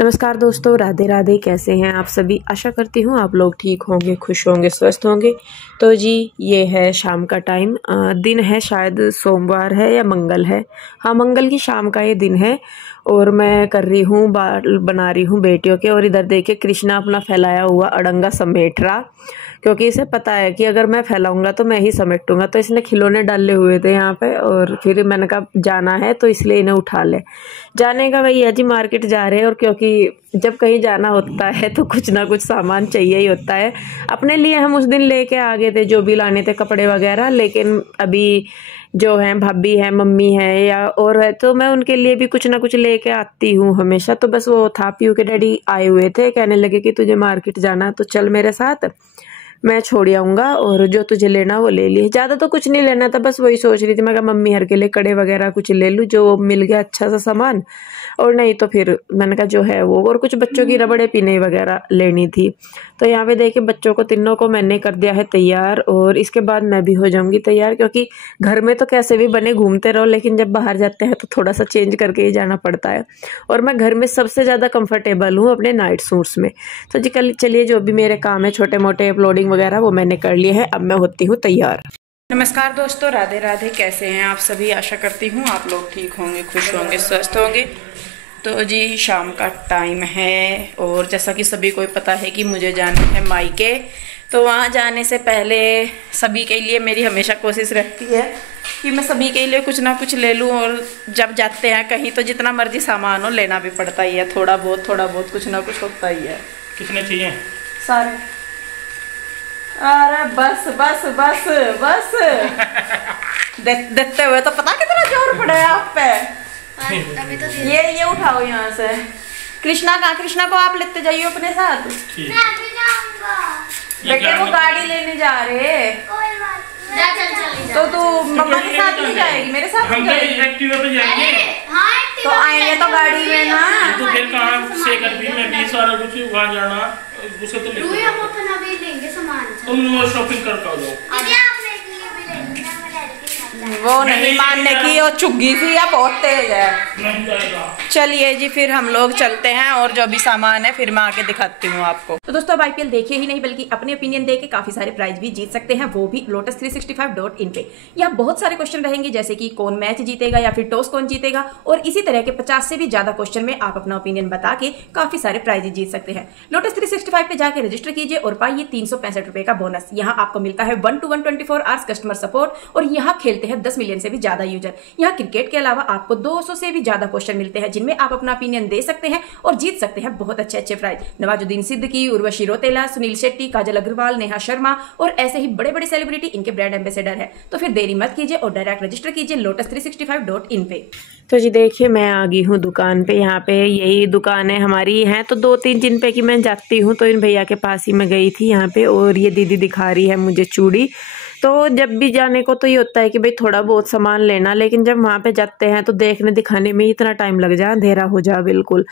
नमस्कार दोस्तों, राधे राधे। कैसे हैं आप सभी? आशा करती हूँ आप लोग ठीक होंगे, खुश होंगे, स्वस्थ होंगे। तो जी, ये है शाम का टाइम। दिन है, शायद सोमवार है या मंगल है। हाँ, मंगल की शाम का ये दिन है और मैं कर रही हूँ बाल बना रही हूँ बेटियों के। और इधर देखिए कृष्णा अपना फैलाया हुआ अड़ंगा समेट रहा, क्योंकि इसे पता है कि अगर मैं फैलाऊंगा तो मैं ही समेटूंगा। तो इसने खिलौने डाले हुए थे यहाँ पे और फिर मैंने कहा जाना है तो इसलिए इन्हें उठा ले। जाने का वही है जी, मार्केट जा रहे हैं। और क्योंकि जब कहीं जाना होता है तो कुछ ना कुछ सामान चाहिए ही होता है। अपने लिए हम उस दिन लेके आ गए थे जो भी लाने थे, कपड़े वगैरह। लेकिन अभी जो है भाभी है, मम्मी है या और है, तो मैं उनके लिए भी कुछ ना कुछ लेके आती हूँ हमेशा। तो बस वो था, पीयू के डैडी आए हुए थे, कहने लगे कि तुझे मार्केट जाना है तो चल मेरे साथ, मैं छोड़ आऊंगा और जो तुझे लेना वो ले लिए। ज्यादा तो कुछ नहीं लेना था, बस वही सोच रही थी मैं, मम्मी हर के लिए कड़े वगैरह कुछ ले लूँ जो मिल गया अच्छा सा सामान। और नहीं तो फिर मैंने कहा जो है वो, और कुछ बच्चों की रबड़े पीने वगैरह लेनी थी। तो यहाँ पे देखिए बच्चों को तीनों को मैंने कर दिया है तैयार और इसके बाद मैं भी हो जाऊंगी तैयार, क्योंकि घर में तो कैसे भी बने घूमते रहो, लेकिन जब बाहर जाते हैं तो थोड़ा सा चेंज करके ही जाना पड़ता है। और मैं घर में सबसे ज़्यादा कंफर्टेबल हूँ अपने नाइट सूट्स में। तो जी कल चलिए, जो भी मेरे काम है छोटे मोटे अपलोडिंग वगैरह वो मैंने कर लिए हैं। अब मैं होती हूँ तैयार। नमस्कार दोस्तों, राधे राधे। कैसे हैं आप सभी? आशा करती हूँ आप लोग ठीक होंगे, खुश होंगे, स्वस्थ होंगे। तो जी शाम का टाइम है और जैसा कि सभी को पता है कि मुझे जाना है मायके। तो वहाँ जाने से पहले सभी के लिए मेरी हमेशा कोशिश रहती है कि मैं सभी के लिए कुछ ना कुछ ले लूँ। और जब जाते हैं कहीं तो जितना मर्जी सामान हो लेना भी पड़ता ही है, थोड़ा बहुत कुछ ना कुछ होता ही है। कितने चाहिए? सारे। अरे बस बस बस बस देते हुए तो पता कितना जोर पड़ा है आप पे। तो ये उठाओ यहाँ से। कृष्णा कहाँ? कृष्णा को आप लेते जाइए अपने साथ। बेटे वो गाड़ी लेने जा रहे। तो तू मम्मा के साथ नहीं जाएगी, मेरे साथ नहीं जाएगी? एक्टिवा पे जाएंगे। तो आएंगे तो गाड़ी में ना। तो फिर कहाँ से कर भी मैं 20 वाला कुछ वहाँ जाना उसे तो ले। हम अपना भी लेंगे सामान। तुम वो शॉपिंग कर पाओ। वो नहीं मानने की, वो चुग्गी सी या बहुत तेज है। नहीं जाएगा। चलिए जी, फिर हम लोग चलते हैं और जो भी सामान है फिर मैं आके दिखाती हूँ आपको। तो दोस्तों, अब आईपीएल देखिए ही नहीं बल्कि अपने ओपिनियन देके काफी सारे प्राइज भी जीत सकते हैं, वो भी lotus365.in पे। यहाँ बहुत सारे क्वेश्चन रहेंगे, जैसे कि कौन मैच जीतेगा या फिर टॉस कौन जीतेगा, और इसी तरह के 50 से भी ज्यादा क्वेश्चन में आप अपना ओपिनियन बता के काफी सारे प्राइज जीत सकते हैं। lotus365 पे जाके रजिस्टर कीजिए और पाइए 365 रुपए का बोनस। यहाँ आपको मिलता है 1 to 1 24 आवर्स कस्टमर सपोर्ट और यहाँ खेलते हैं 10 मिलियन से भी ज्यादा यूजर। यहाँ क्रिकेट के अलावा आपको 200 से भी ज्यादा क्वेश्चन मिलते हैं जिनमें आप अपना ओपिनियन दे सकते हैं और जीत सकते हैं बहुत अच्छे प्राइज। नवाजुद्दीन सिद्दीकी, उर्वशी रौतेला, सुनील शेट्टी, काजल अग्रवाल, नेहा शर्मा और ऐसे ही बड़े बड़े सेलिब्रिटी इनके ब्रांड एम्बेसडर है। तो फिर देरी मत कीजिए और डायरेक्ट रजिस्टर कीजिए lotus365.in पे। तो जी देखिए, मैं आ गई हूँ दुकान पे। यहाँ पे यही दुकान है हमारी, है तो 2-3 जिन पे कि मैं जाती हूँ। तो इन भैया के पास ही मैं गई थी यहाँ पे और ये दीदी दिखा रही है मुझे चूड़ी। तो जब भी जाने को तो ये होता है कि भाई थोड़ा बहुत सामान लेना, लेकिन जब वहाँ पे जाते हैं तो देखने दिखाने में इतना टाइम लग जा, अंधेरा हो जा बिल्कुल।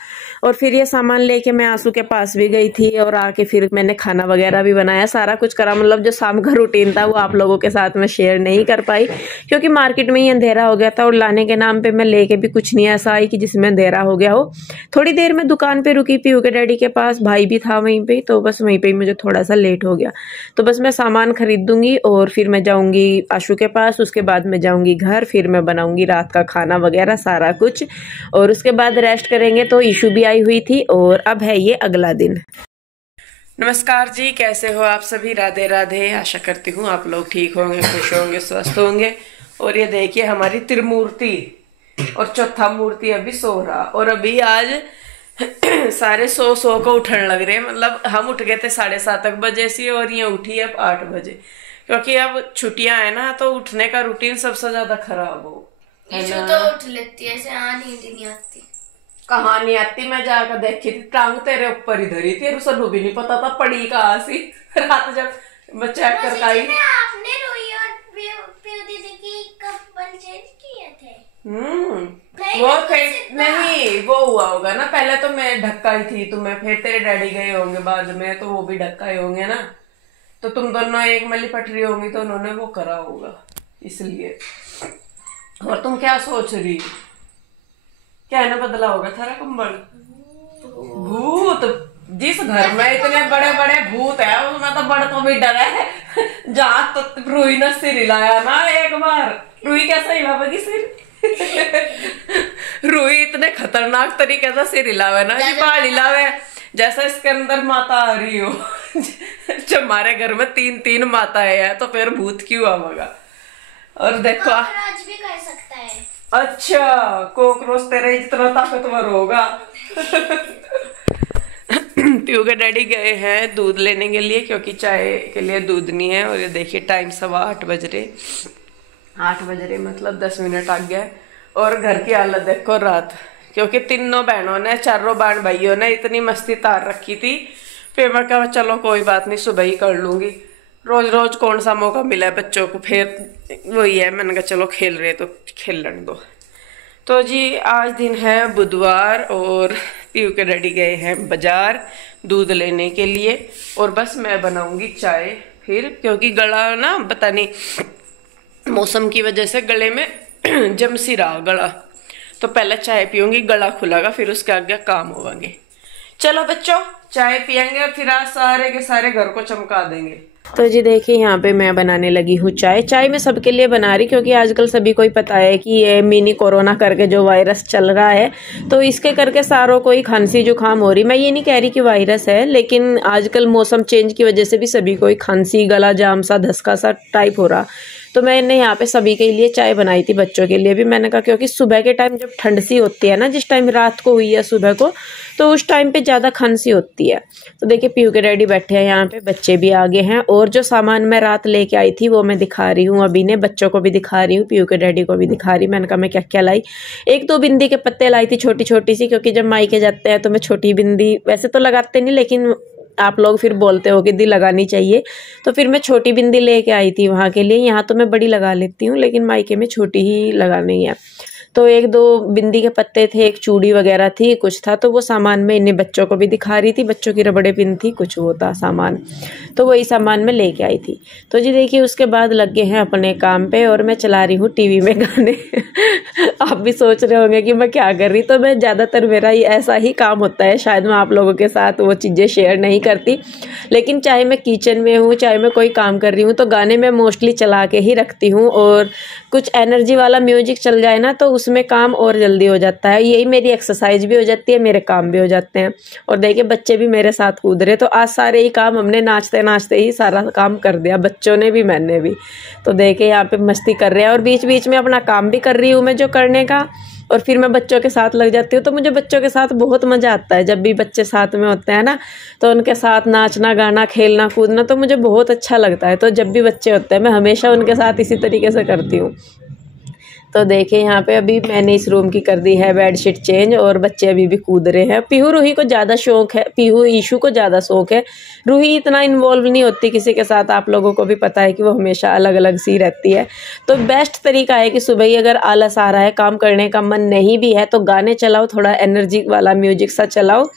और फिर ये सामान लेके मैं आंसू के पास भी गई थी और आके फिर मैंने खाना वगैरह भी बनाया, सारा कुछ करा। मतलब जो शाम का रूटीन था वो आप लोगों के साथ में शेयर नहीं कर पाई क्योंकि मार्केट में ही अंधेरा हो गया था और लाने के नाम पे मैं लेके भी कुछ नहीं ऐसा आई कि जिसमें अंधेरा हो गया हो। थोड़ी देर में दुकान पे रुकी पीयू के डैडी के पास, भाई भी था वहीं पे, तो बस वहीं पे मुझे थोड़ा सा लेट हो गया। तो बस मैं सामान खरीदूंगी और फिर मैं जाऊंगी आशु के पास, उसके बाद मैं जाऊंगी घर, फिर मैं बनाऊंगी रात का खाना वगैरह सारा कुछ और उसके बाद रेस्ट करेंगे। तो ईशु भी आई हुई थी और अब है ये अगला दिन। नमस्कार जी, कैसे हो आप सभी? राधे राधे। आशा करती हूँ आप लोग ठीक होंगे, खुश होंगे, स्वस्थ होंगे। और ये देखिए हमारी त्रिमूर्ति और चौथा मूर्ति अभी सो रहा। और अभी आज सारे सो को उठने लग रहे हैं। मतलब हम उठ गए थे 7:30 बजे से और ये उठी अब 8 बजे, क्योंकि अब छुट्टियां है ना तो उठने का रूटीन सबसे ज्यादा खराब हो। तो उठ लेती है, ऐसे नींद नहीं आती। कहाँ नहीं आती? मैं जाकर देखी थी, टांग तेरे ऊपर ही धरी थी, उसे भी नहीं पता था पड़ी कहाँ सी। रात जब मैं चेक करता ही आपने रोई और पीयू दीदी की कंबल चेंज किए थे। वो नहीं, वो हुआ होगा ना, पहले तो मैं ढक्काई थी तुम्हें, फिर तेरे डैडी गए होंगे बाद में तो वो भी ढक्काए होंगे ना, तो तुम दोनों एक में लिपट रही होंगी तो उन्होंने वो करा होगा इसलिए। और तुम क्या सोच रही? क्या है ना, बदला होगा थारा कंबल? घर में इतने बड़े बड़े भूत है, उसमें तो बड़ को भी डर है। जहाँ तो रूही ने सिर हिलाया ना एक बार, रूही कैसा हिलावेगी सिर? रूही इतने खतरनाक तरीके से सिर हिलावे ना कि बाल हिलावे जैसा इसके अंदर माता आ रही हो। जब हमारे घर में 3 माताएं हैं तो फिर भूत क्यों आवेगा? और देखो कॉकरोच भी कर सकता है। अच्छा, कॉकरोच तेरे इतना ताकतवर होगा। पीयू के डैडी गए हैं दूध लेने के लिए, क्योंकि चाय के लिए दूध नहीं है। और ये देखिए टाइम 8:15 बज रहे, 8 बज रहे मतलब 10 मिनट आ गया। और घर की हालत देखो रात, क्योंकि तीनों बहनों ने, चारों बहन भाइयों ने इतनी मस्ती तार रखी थी। फिर मैं कहा चलो कोई बात नहीं, सुबह ही कर लूंगी। रोज रोज कौन सा मौका मिला है बच्चों को, फिर वही है, मैंने कहा चलो खेल रहे तो खेलने दो। तो जी आज दिन है बुधवार और पीयू के डैडी गए हैं बाजार दूध लेने के लिए। और बस मैं बनाऊंगी चाय फिर, क्योंकि गला ना पता नहीं मौसम की वजह से गले में जम सी रहा गला, तो पहले चाय पीऊंगी, गला खुलेगा, फिर उसके आगे काम होंगे। चलो बच्चों चाय पियेंगे और फिर आज सारे के सारे घर को चमका देंगे। तो जी देखिए यहाँ पे मैं बनाने लगी हूँ चाय। चाय मैं सबके लिए बना रही, क्योंकि आजकल सभी को ही पता है कि ये मिनी कोरोना करके जो वायरस चल रहा है, तो इसके करके सारों को ही खांसी जुकाम हो रही। मैं ये नहीं कह रही कि वायरस है, लेकिन आजकल मौसम चेंज की वजह से भी सभी को ही खांसी, गला जाम सा, धसका सा टाइप हो रहा। तो मैंने यहाँ पे सभी के लिए चाय बनाई थी, बच्चों के लिए भी। मैंने कहा क्योंकि सुबह के टाइम जब ठंड सी होती है ना, जिस टाइम रात को हुई है सुबह को, तो उस टाइम पे ज़्यादा खांसी होती है। तो देखिए पीयू के डैडी बैठे हैं यहाँ पे, बच्चे भी आगे हैं। और जो सामान मैं रात लेके आई थी वो मैं दिखा रही हूँ अभी ने, बच्चों को भी दिखा रही हूँ, पीयू के डैडी को भी दिखा रही। मैंने कहा मैं क्या क्या लाई। 1-2 बिंदी के पत्ते लाई थी छोटी छोटी सी, क्योंकि जब मायके जाते हैं तो मैं छोटी बिंदी वैसे तो लगाते नहीं, लेकिन आप लोग फिर बोलते हो कि दी लगानी चाहिए, तो फिर मैं छोटी बिंदी लेके आई थी वहाँ के लिए। यहाँ तो मैं बड़ी लगा लेती हूँ, लेकिन मायके में छोटी ही लगानी है। तो 1-2 बिंदी के पत्ते थे, एक चूड़ी वगैरह थी, कुछ था, तो वो सामान मैं इन्हें बच्चों को भी दिखा रही थी। बच्चों की रबड़े पिन थी, कुछ वो था सामान, तो वही सामान मैं लेके आई थी। तो जी देखिए उसके बाद लग गए हैं अपने काम पे, और मैं चला रही हूँ टीवी में गाने। आप भी सोच रहे होंगे कि मैं क्या कर रही, तो मैं ज़्यादातर मेरा ही ऐसा ही काम होता है। शायद मैं आप लोगों के साथ वो चीज़ें शेयर नहीं करती, लेकिन चाहे मैं किचन में हूँ, चाहे मैं कोई काम कर रही हूँ, तो गाने मैं मोस्टली चला के ही रखती हूँ। और कुछ एनर्जी वाला म्यूजिक चल जाए ना, तो उसमें काम और जल्दी हो जाता है। यही मेरी एक्सरसाइज भी हो जाती है, मेरे काम भी हो जाते हैं। और देखिए बच्चे भी मेरे साथ कूद रहे, तो आज सारे ही काम हमने नाचते नाचते ही सारा काम कर दिया, बच्चों ने भी मैंने भी। तो देखिए यहाँ पे मस्ती कर रहे हैं, और बीच बीच में अपना काम भी कर रही हूँ मैं जो करने का, और फिर मैं बच्चों के साथ लग जाती हूँ। तो मुझे बच्चों के साथ बहुत मज़ा आता है, जब भी बच्चे साथ में होते हैं ना, तो उनके साथ नाचना गाना खेलना कूदना तो मुझे बहुत अच्छा लगता है। तो जब भी बच्चे होते हैं मैं हमेशा उनके साथ इसी तरीके से करती हूँ। तो देखिए यहाँ पे अभी मैंने इस रूम की कर दी है बेडशीट चेंज, और बच्चे अभी भी कूद रहे हैं। पीहू रूही को ज़्यादा शौक है, पीहू ईशू को ज़्यादा शौक है। रूही इतना इन्वॉल्व नहीं होती किसी के साथ, आप लोगों को भी पता है कि वो हमेशा अलग अलग सी रहती है। तो बेस्ट तरीका है कि सुबह ही अगर आलस आ रहा है, काम करने का मन नहीं भी है, तो गाने चलाओ, थोड़ा एनर्जी वाला म्यूजिक सा चलाओ,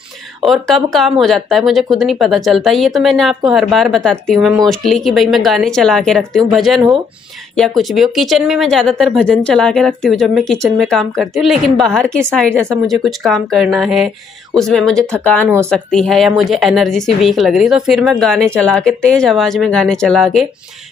और कब काम हो जाता है मुझे खुद नहीं पता चलता। ये तो मैंने आपको हर बार बताती हूँ मैं मोस्टली कि भाई मैं गाने चला के रखती हूँ, भजन हो या कुछ भी हो। किचन में मैं ज़्यादातर भजन चला के रखती हूँ जब मैं किचन में काम करती हूँ, लेकिन बाहर की साइड जैसा मुझे कुछ काम करना है, उसमें मुझे थकान हो सकती है या मुझे एनर्जी सी वीक लग रही, तो फिर मैं गाने चला के, तेज़ आवाज़ में गाने चला के,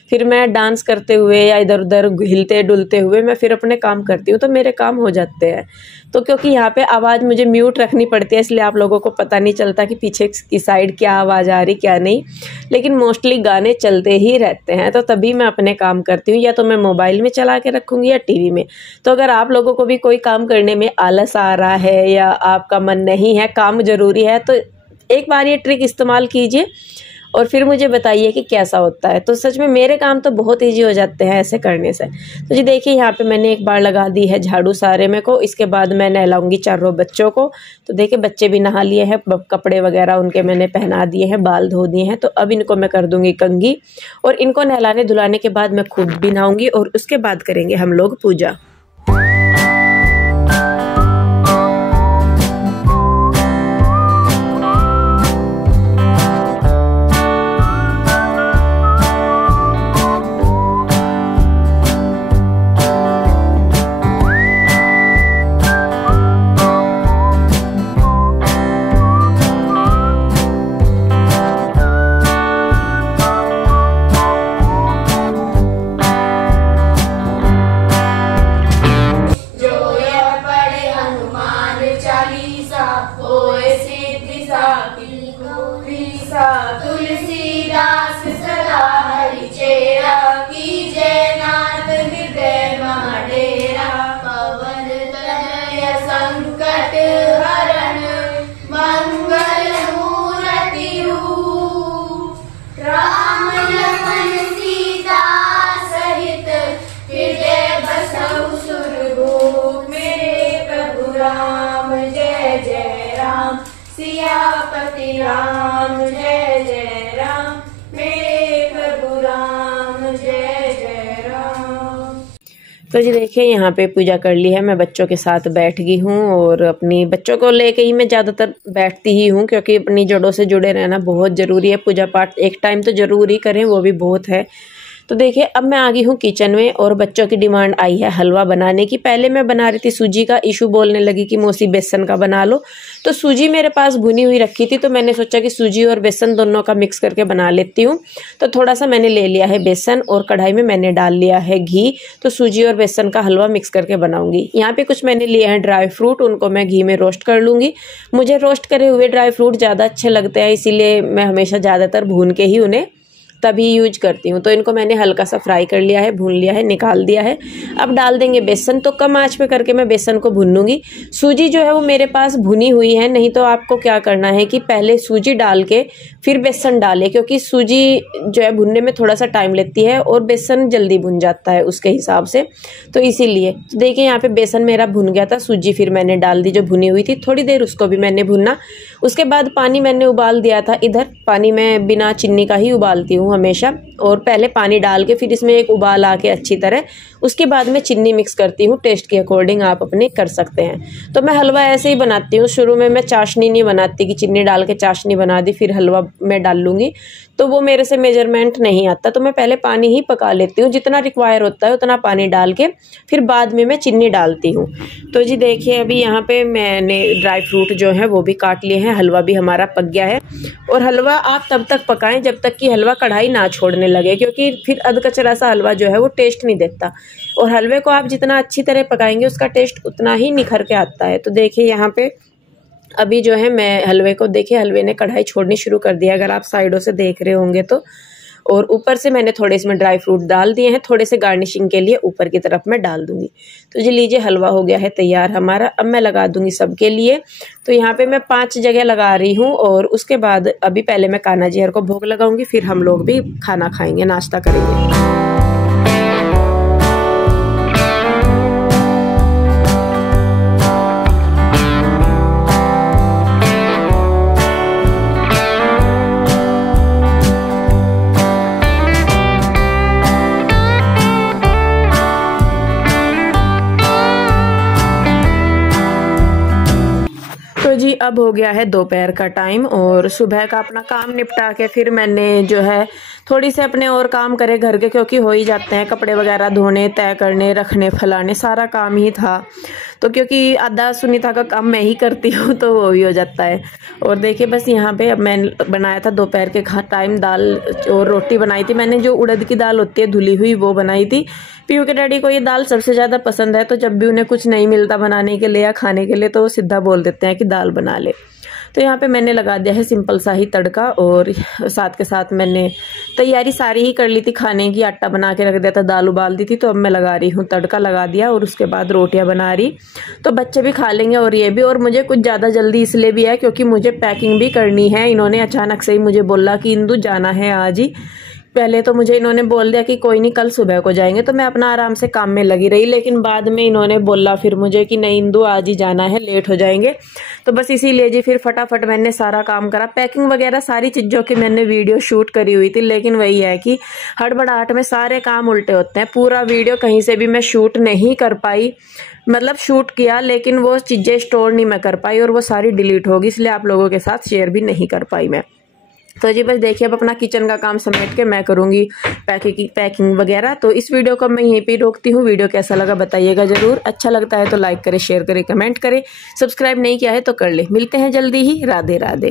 फिर मैं डांस करते हुए या इधर उधर हिलते डुलते हुए मैं फिर अपने काम करती हूँ, तो मेरे काम हो जाते हैं। तो क्योंकि यहाँ पे आवाज़ मुझे म्यूट रखनी पड़ती है, इसलिए आप लोगों को पता नहीं चलता कि पीछे की साइड क्या आवाज़ आ रही क्या नहीं, लेकिन मोस्टली गाने चलते ही रहते हैं। तो तभी मैं अपने काम करती हूँ, या तो मैं मोबाइल में चला के रखूँगी या टीवी में। तो अगर आप लोगों को भी कोई काम करने में आलस आ रहा है या आपका मन नहीं है, काम ज़रूरी है, तो एक बार ये ट्रिक इस्तेमाल कीजिए और फिर मुझे बताइए कि कैसा होता है। तो सच में मेरे काम तो बहुत ईजी हो जाते हैं ऐसे करने से। तो जी देखिए यहाँ पे मैंने एक बार लगा दी है झाड़ू सारे में को, इसके बाद मैं नहलाऊंगी चारों बच्चों को। तो देखिए बच्चे भी नहा लिए हैं, कपड़े वगैरह उनके मैंने पहना दिए हैं, बाल धो दिए हैं। तो अब इनको मैं कर दूंगी कंघी, और इनको नहलाने धुलाने के बाद मैं खुद भी नहाऊंगी, और उसके बाद करेंगे हम लोग पूजा। साकी गौरी सा तुलसीदास सदा हरि चेरा कीजे नाथ हृदय महाडेरा पवन तनय संकट हरण मंगल मूर्ति रूप राम लखन सीता सहित हृदय बसहु सुरभूप मेरे प्रभु राम जय जय राम सियापति राम जय जय राम मेरे प्रभु राम जय जय राम। तो जी देखिए यहाँ पे पूजा कर ली है, मैं बच्चों के साथ बैठ गई हूँ और अपनी बच्चों को लेके ही मैं ज़्यादातर बैठती ही हूँ क्योंकि अपनी जड़ों से जुड़े रहना बहुत ज़रूरी है। पूजा पाठ एक टाइम तो ज़रूर ही करें, वो भी बहुत है। तो देखिए अब मैं आ गई हूँ किचन में और बच्चों की डिमांड आई है हलवा बनाने की। पहले मैं बना रही थी सूजी का, ईशू बोलने लगी कि मौसी बेसन का बना लो। तो सूजी मेरे पास भुनी हुई रखी थी तो मैंने सोचा कि सूजी और बेसन दोनों का मिक्स करके बना लेती हूँ। तो थोड़ा सा मैंने ले लिया है बेसन और कढ़ाई में मैंने डाल लिया है घी। तो सूजी और बेसन का हलवा मिक्स करके बनाऊंगी। यहाँ पे कुछ मैंने लिए हैं ड्राई फ्रूट, उनको मैं घी में रोस्ट कर लूँगी। मुझे रोस्ट करे हुए ड्राई फ्रूट ज़्यादा अच्छे लगते हैं, इसीलिए मैं हमेशा ज़्यादातर भून के ही उन्हें तभी यूज करती हूँ। तो इनको मैंने हल्का सा फ्राई कर लिया है, भून लिया है, निकाल दिया है। अब डाल देंगे बेसन। तो कम आंच पे करके मैं बेसन को भूनूंगी। सूजी जो है वो मेरे पास भुनी हुई है, नहीं तो आपको क्या करना है कि पहले सूजी डाल के फिर बेसन डाले, क्योंकि सूजी जो है भुनने में थोड़ा सा टाइम लेती है और बेसन जल्दी भुन जाता है उसके हिसाब से। तो इसीलिए तो देखिए यहाँ पे बेसन मेरा भुन गया था, सूजी फिर मैंने डाल दी जो भुनी हुई थी। थोड़ी देर उसको भी मैंने भुना। उसके बाद पानी मैंने उबाल दिया था। इधर पानी मैं बिना चीनी का ही उबालती हूँ हमेशा, और पहले पानी डाल के फिर इसमें एक उबाल आके अच्छी तरह उसके बाद में चीनी मिक्स करती हूँ। टेस्ट के अकॉर्डिंग आप अपने कर सकते हैं। तो मैं हलवा ऐसे ही बनाती हूँ, शुरू में मैं चाशनी नहीं बनाती कि चीनी डाल के चाशनी बना दी फिर हलवा मैं डाल लूँगी, तो वो मेरे से मेजरमेंट नहीं आता। तो मैं पहले पानी ही पका लेती हूँ, जितना रिक्वायर होता है उतना पानी डाल के फिर बाद में मैं चीनी डालती हूँ। तो जी देखिए अभी यहाँ पे मैंने ड्राई फ्रूट जो है वो भी काट लिए हैं, हलवा भी हमारा पक गया है। और हलवा आप तब तक पकाएं जब तक कि हलवा कढ़ाई ना छोड़ने लगे, क्योंकि फिर अधकचरा सा हलवा जो है वो टेस्ट नहीं देता। और हलवे को आप जितना अच्छी तरह पकाएंगे उसका टेस्ट उतना ही निखर के आता है। तो देखिए यहाँ पे अभी जो है मैं हलवे को, देखिए हलवे ने कढ़ाई छोड़नी शुरू कर दिया, अगर आप साइडों से देख रहे होंगे तो। और ऊपर से मैंने थोड़े इसमें ड्राई फ्रूट डाल दिए हैं, थोड़े से गार्निशिंग के लिए ऊपर की तरफ मैं डाल दूंगी। तो जी लीजिए हलवा हो गया है तैयार हमारा। अब मैं लगा दूंगी सबके लिए। तो यहाँ पे मैं 5 जगह लगा रही हूँ और उसके बाद अभी पहले मैं कान्हा जी को भोग लगाऊंगी, फिर हम लोग भी खाना खाएंगे, नाश्ता करेंगे। तो जी अब हो गया है दोपहर का टाइम और सुबह का अपना काम निपटा के फिर मैंने जो है थोड़ी से अपने और काम करे घर के, क्योंकि हो ही जाते हैं, कपड़े वगैरह धोने, तय करने, रखने, फलाने, सारा काम ही था। तो क्योंकि आधा सुनीता का काम मैं ही करती हूँ तो वो भी हो जाता है। और देखिए बस यहाँ पे अब मैं बनाया था दोपहर के टाइम दाल और रोटी बनाई थी मैंने, जो उड़द की दाल होती है धुली हुई वो बनाई थी। पीयू के डैडी को ये दाल सबसे ज़्यादा पसंद है, तो जब भी उन्हें कुछ नहीं मिलता बनाने के लिए या खाने के लिए तो वो सीधा बोल देते हैं कि दाल बना ले। तो यहाँ पे मैंने लगा दिया है सिंपल सा ही तड़का, और साथ के साथ मैंने तैयारी सारी ही कर ली थी खाने की, आटा बना के रख दिया था, दाल उबाल दी थी। तो अब मैं लगा रही हूँ तड़का, लगा दिया और उसके बाद रोटियां बना रही। तो बच्चे भी खा लेंगे और ये भी। और मुझे कुछ ज़्यादा जल्दी इसलिए भी है क्योंकि मुझे पैकिंग भी करनी है। इन्होंने अचानक से ही मुझे बोला कि इंदु जाना है आज ही। पहले तो मुझे इन्होंने बोल दिया कि कोई नहीं कल सुबह को जाएंगे, तो मैं अपना आराम से काम में लगी रही। लेकिन बाद में इन्होंने बोला फिर मुझे कि नहीं इंदु आज ही जाना है, लेट हो जाएंगे। तो बस इसीलिए जी फिर फटाफट मैंने सारा काम करा। पैकिंग वगैरह सारी चीज़ों की मैंने वीडियो शूट करी हुई थी, लेकिन वही है कि हड़बड़ाहट में सारे काम उल्टे होते हैं। पूरा वीडियो कहीं से भी मैं शूट नहीं कर पाई, मतलब शूट किया लेकिन वो चीज़ें स्टोर नहीं मैं कर पाई और वो सारी डिलीट होगी, इसलिए आप लोगों के साथ शेयर भी नहीं कर पाई मैं। तो जी बस देखिए अब अपना किचन का काम समेट के मैं करूँगी पैकिंग वगैरह। तो इस वीडियो को मैं यहीं पे रोकती हूँ। वीडियो कैसा लगा बताइएगा ज़रूर। अच्छा लगता है तो लाइक करें, शेयर करें, कमेंट करें। सब्सक्राइब नहीं किया है तो कर ले। मिलते हैं जल्दी ही। राधे राधे।